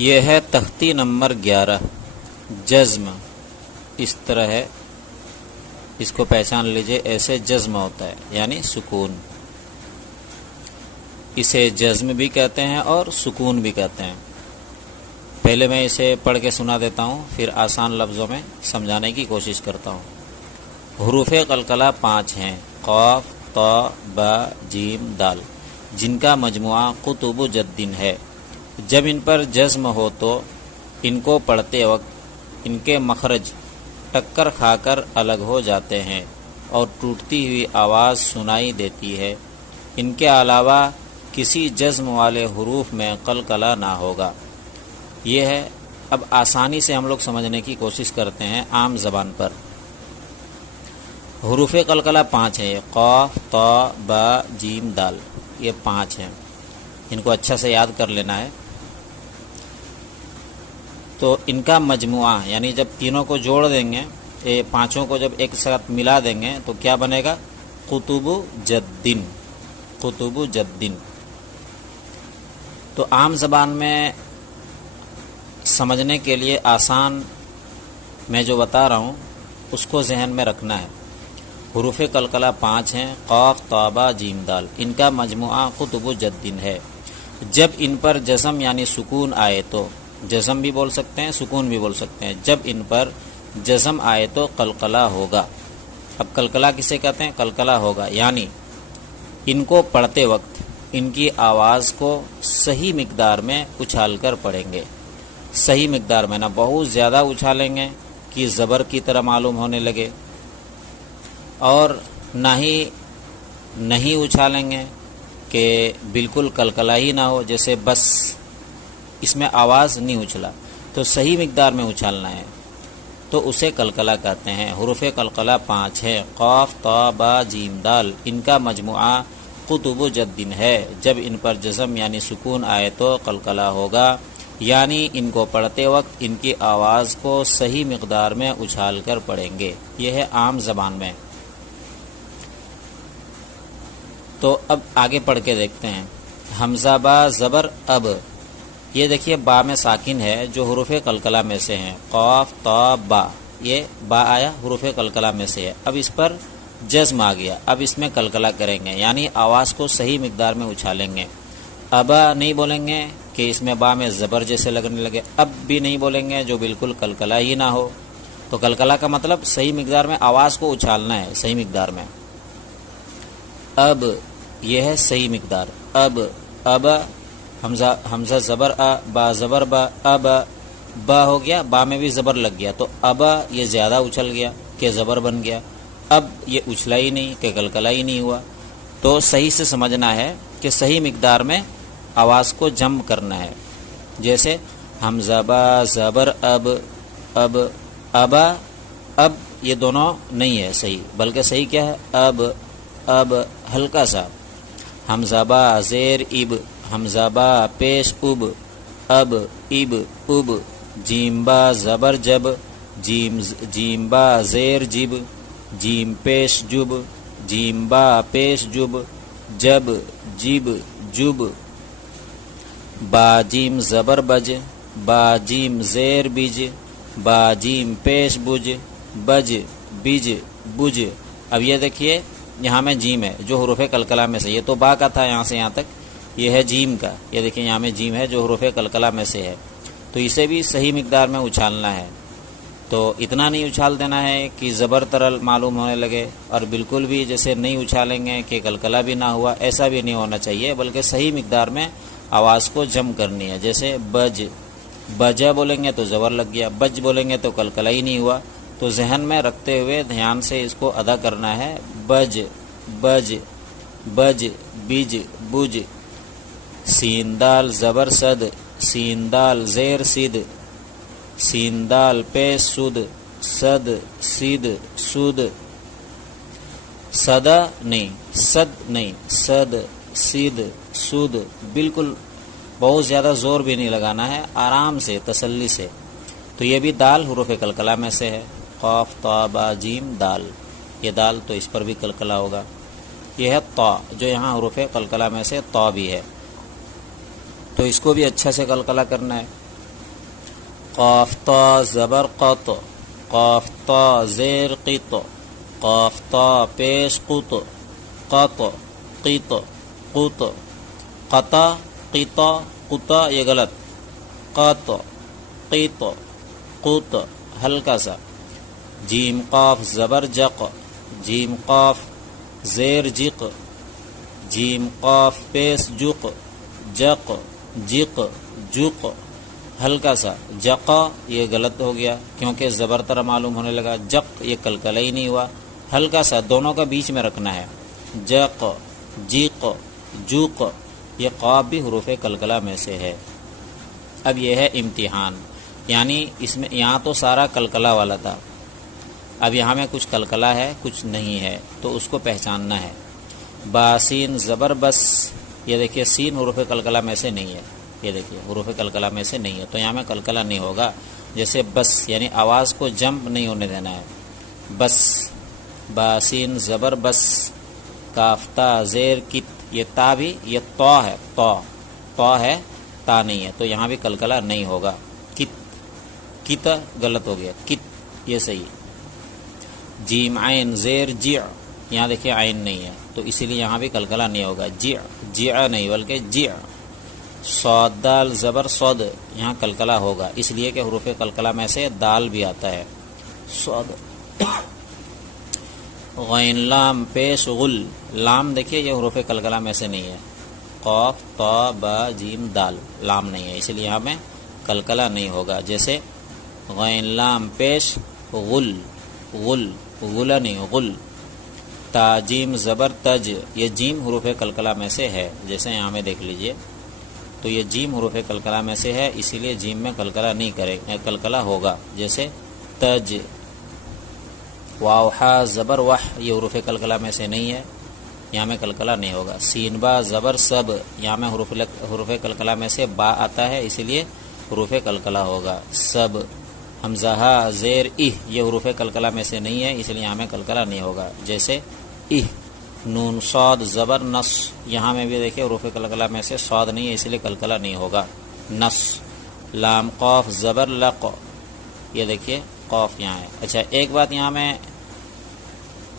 یہ ہے تختی نمبر 11 جزم. اس طرح ہے، اس کو پہچان لیجئے. ایسے جزم ہوتا ہے یعنی سکون. اسے جزم بھی کہتے ہیں اور سکون بھی کہتے ہیں. پہلے میں اسے پڑھ کے سنا دیتا ہوں، پھر آسان لفظوں میں سمجھانے کی کوشش کرتا ہوں. حروف قلقلہ 5 ہیں: قاف، طا، با، جیم، دال، جن کا مجموعہ قطب جدن ہے. جب ان پر جزم ہو تو ان کو پڑھتے وقت ان کے مخرج ٹکر کھا کر الگ ہو جاتے ہیں اور ٹوٹتی ہوئی آواز سنائی دیتی ہے. ان کے علاوہ کسی جزم والے حروف میں قلقلہ نہ ہوگا. یہ ہے. اب آسانی سے ہم لوگ سمجھنے کی کوشش کرتے ہیں عام زبان پر. حروف قلقلہ 5 ہیں: قاف، طا، با، جیم، دال. یہ 5 ہیں. ان کو اچھا سے یاد کر لینا ہے. تو ان کا مجموعہ یعنی جب تینوں کو جوڑ دیں گے، یہ پانچوں کو جب ایک ساتھ ملا دیں گے تو کیا بنے گا؟ قطب جدن. قطب جدن. تو عام زبان میں سمجھنے کے لیے آسان میں جو بتا رہا ہوں اس کو ذہن میں رکھنا ہے. حروف قلقلہ 5 ہیں: قاف، طا، با، جیم، دال. ان کا مجموعہ قطب جدن ہے. جب ان پر جزم یعنی سکون آئے تو، جزم بھی بول سکتے ہیں، سکون بھی بول سکتے ہیں، جب ان پر جزم آئے تو قلقلہ ہوگا. اب قلقلہ کسے کہتے ہیں؟ قلقلہ ہوگا یعنی ان کو پڑھتے وقت ان کی آواز کو صحیح مقدار میں اچھال کر پڑھیں گے. صحیح مقدار میں، نہ بہت زیادہ اچھالیں گے کہ زبر کی طرح معلوم ہونے لگے، اور نہ ہی نہیں اچھالیں گے کہ بالکل قلقلہ ہی نہ ہو، جیسے بس اس میں آواز نہیں اچھلا. تو صحیح مقدار میں اچھالنا ہے تو اسے قلقلہ کہتے ہیں. حروف قلقلہ 5 ہے: قاف، طا، با، جیم، دال. ان کا مجموعہ قطب جدن ہے. جب ان پر جزم یعنی سکون آئے تو قلقلہ ہوگا، یعنی ان کو پڑھتے وقت ان کی آواز کو صحیح مقدار میں اچھال کر پڑھیں گے. یہ ہے عام زبان میں. تو اب آگے پڑھ کے دیکھتے ہیں. حمزہ با زبر اب. یہ دیکھیے با میں ساکن ہے جو حروف قلقلہ میں سے ہیں. قاف، طا، با. یہ با آیا حروف قلقلہ میں سے ہے. اب اس پر جزم آ گیا. اب اس میں قلقلہ کریں گے یعنی آواز کو صحیح مقدار میں اچھالیں گے. ابا نہیں بولیں گے کہ اس میں با میں زبر جیسے لگنے لگے. اب بھی نہیں بولیں گے جو بالکل قلقلہ ہی نہ ہو. تو قلقلہ کا مطلب صحیح مقدار میں آواز کو اچھالنا ہے، صحیح مقدار میں. اب یہ ہے صحیح مقدار. اب، اب، حمزہ زبر ا، با زبر با. اب با ہو گیا، با میں بھی زبر لگ گیا تو ابا یہ زیادہ اچھل گیا کہ زبر بن گیا. اب یہ اچھلا ہی نہیں کہ قلقلہ ہی نہیں ہوا. تو صحیح سے سمجھنا ہے کہ صحیح مقدار میں آواز کو جم کرنا ہے. جیسے حمزہ با زبر اب. اب، ابا. اب یہ دونوں نہیں ہے صحیح، بلکہ صحیح کیا ہے؟ اب. اب ہلکا سا. حمزہ با زیر اب. حمزہ با پیش اب. اب، اب، اب. جیم با زبر جب. جیم با زیر جب. جیم پیش جب. جیم با پیش جب. جب، جب، جب. با جیم زبر بج. با جیم زیر بج. با جیم پیش بج. بج، بج، بج. اب یہ دیکھیے یہاں میں جیم ہے جو حروف قلقلہ میں سے. یہ تو با کا تھا یہاں سے یہاں تک، یہ ہے جیم کا. یہ دیکھیں یہاں میں جیم ہے جو حروف قلقلہ میں سے ہے. تو اسے بھی صحیح مقدار میں اچھالنا ہے. تو اتنا نہیں اچھال دینا ہے کہ زبر ترل معلوم ہونے لگے، اور بالکل بھی جیسے نہیں اچھالیں گے کہ قلقلہ بھی نہ ہوا، ایسا بھی نہیں ہونا چاہیے، بلکہ صحیح مقدار میں آواز کو جم کرنی ہے. جیسے بج، بجا بولیں گے تو زبر لگ گیا، بج بولیں گے تو قلقلہ ہی نہیں ہوا. تو ذہن میں رکھتے ہوئے دھیان سے اس کو ادا کرنا ہے. بج، بج، بج، بج، بج. سین دال زبر صد. سین دال زیر سد. سین دال پیش سد. صد، سید، سود. صدا نہیں، صد نہیں، صد، سید، سود. بالکل بہت زیادہ زور بھی نہیں لگانا ہے، آرام سے، تسلی سے. تو یہ بھی دال حروف قلقلہ میں سے ہے. قاف، طا، با، جیم، دال. یہ دال تو اس پر بھی قلقلہ ہوگا. یہ ہے طا جو یہاں حروف قلقلہ میں سے طا بھی ہے، تو اس کو بھی اچھا سے قلقلہ کرنا ہے. قاف تا زبر قط، قاف تا زیر قط، قاف تا پیش قط، قط قط قط، قطع قطع قطع یہ غلط، قط قط قط ہلکا سا. جیم قاف زبر جق، جیم قاف زیر جق، جیم قاف پیش جق، جق جق جق ہلکا سا. جقا یہ غلط ہو گیا کیونکہ زبر طرح معلوم ہونے لگا. جق یہ کلکلا ہی نہیں ہوا، ہلکا سا دونوں کا بیچ میں رکھنا ہے. جق جیق جوق یہ قاف بھی حروف کلکلا میں سے ہے. اب یہ ہے امتحان، یعنی اس میں یہاں تو سارا کلکلا والا تھا، اب یہاں میں کچھ کلکلا ہے کچھ نہیں ہے تو اس کو پہچاننا ہے. باسین زبر بس، یہ دیکھیے سین حروف کلکلا میں سے نہیں ہے، یہ دیکھیے حروف کلکلا میں سے نہیں ہے تو یہاں میں کلکلا نہیں ہوگا. جیسے بس یعنی آواز کو جمپ نہیں ہونے دینا ہے. بس باسین زبر بس. کافتا زیر کت، یہ تا بھی یہ تو ہے، تو ہے تا نہیں ہے تو یہاں بھی کلکلا نہیں ہوگا. کت کت غلط ہو گیا، کت یہ صحیح. جیم عین زیر جع، یہاں دیکھیے عین نہیں ہے تو اسی لیے یہاں بھی کلکلا نہیں ہوگا. جع جع نہیں بلکہ جع. صاد دال زبر صد، یہاں کلکلا ہوگا اس لیے کہ حروف کلکلا میں سے دال بھی آتا ہے. صد. غین لام پیش غل، لام دیکھیے یہ حروف کلکلا میں سے نہیں ہے. قاف تا با جیم دال، لام نہیں ہے اس لیے یہاں میں کلکلا نہیں ہوگا. جیسے غین لام پیش غل، غل غلا نہیں غل. تا جیم زبر تج، یہ جیم حروف کلکلا میں سے ہے. جیسے یہاں میں دیکھ لیجئے تو یہ جیم حروف کلکلا میں سے ہے اسی لیے جیم میں کلکلا نہیں کرے، کلکلا ہوگا. جیسے تج. واو حا زبر وح، یہ حروف کلکلا میں سے نہیں ہے یہاں میں کلکلا نہیں ہوگا. سین با زبر سب، یہاں میں حروف کلکلا میں سے با آتا ہے اسی لیے حروف کلکلا ہوگا. سب. حمزہ ہا زیر اہ، یہ حروف کلکلا میں سے نہیں ہے اس لیے یہاں میں کلکلا نہیں ہوگا. جیسے اہ. نون صاد زبر نص، یہاں میں بھی دیکھیں حروف کلکلا میں سے صاد نہیں ہے اس لیے کلکلا نہیں ہوگا. نص. لام قاف زبر لق، یہ دیکھیے قاف یہاں ہے. اچھا ایک بات یہاں میں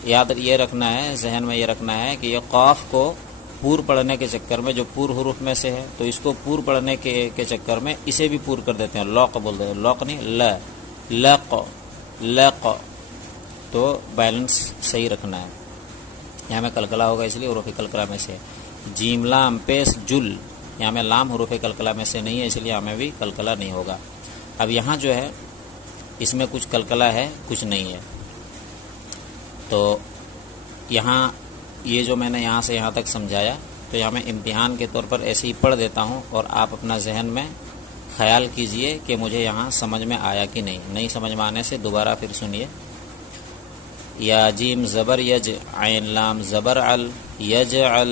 یاد یہ رکھنا ہے، ذہن میں یہ رکھنا ہے کہ یہ قاف کو پور پڑھنے کے چکر میں جو پور حروف میں سے ہے تو اس کو پور پڑھنے کے چکر میں اسے بھی پور کر دیتے ہیں، لوق بولتے ہیں، لوق نہیں لق لق. تو بیلنس صحیح رکھنا ہے. یہاں میں کلکلا ہوگا اس لیے حروف کلکلا میں سے. جیم لام پیش جل، یہاں میں لام حروف کلکلا میں سے نہیں ہے اس لیے یہاں میں بھی کلکلا نہیں ہوگا. اب یہاں جو ہے اس میں کچھ کلکلا ہے کچھ نہیں ہے تو یہاں یہ جو میں نے یہاں سے یہاں تک سمجھایا تو یہاں میں امتحان کے طور پر ایسے ہی پڑھ دیتا ہوں اور آپ اپنا ذہن میں خیال کیجئے کہ مجھے یہاں سمجھ میں آیا کہ نہیں سمجھ میں آنے سے دوبارہ پھر سنیے. یا جیم زبر یج، عین لام زبر ال، یجعل.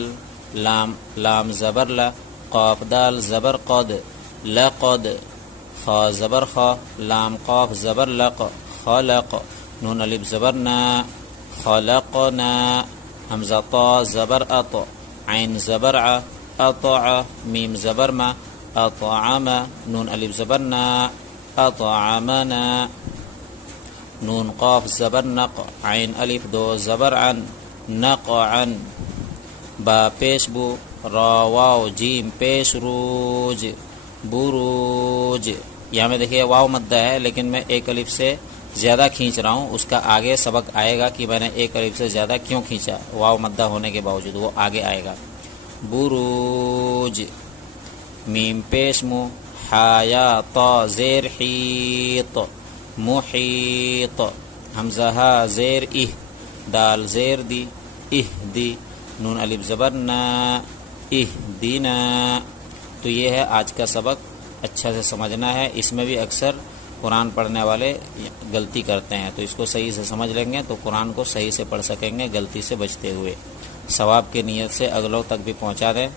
لام زبر لا. قاف دال زبر قد، لقد. خا زبر خا، لام قاف زبر لق، خلق. نون الف زبر نا، خلقنا. حمزہ طا زبر اط، عین زبر ع، اطع. میم زبر ما، اطعم. نون الف زبر نا، اطعمنا. نون قاف زبر نق، عین الف دو زبر عن، نقعا. با پیش بو، را واو جیم پیش روج، بروج. یہاں میں دیکھیے واو مدہ ہے لیکن میں ایک الف سے زیادہ کھینچ رہا ہوں، اس کا آگے سبق آئے گا کہ میں نے ایک الف سے زیادہ کیوں کھینچا، واو مدہ ہونے کے باوجود وہ آگے آئے گا. بروج. میم پیش مو، حایا طا زیر حیط، محیط. حمزہ ہا زیر اہ، دال زیر دی، اہ دی. نون الف زبر نا، اہ دینا. تو یہ ہے آج کا سبق، اچھا سے سمجھنا ہے. اس میں بھی اکثر قرآن پڑھنے والے غلطی کرتے ہیں تو اس کو صحیح سے سمجھ لیں گے تو قرآن کو صحیح سے پڑھ سکیں گے غلطی سے بچتے ہوئے. ثواب کی نیت سے اگلوں تک بھی پہنچا دیں.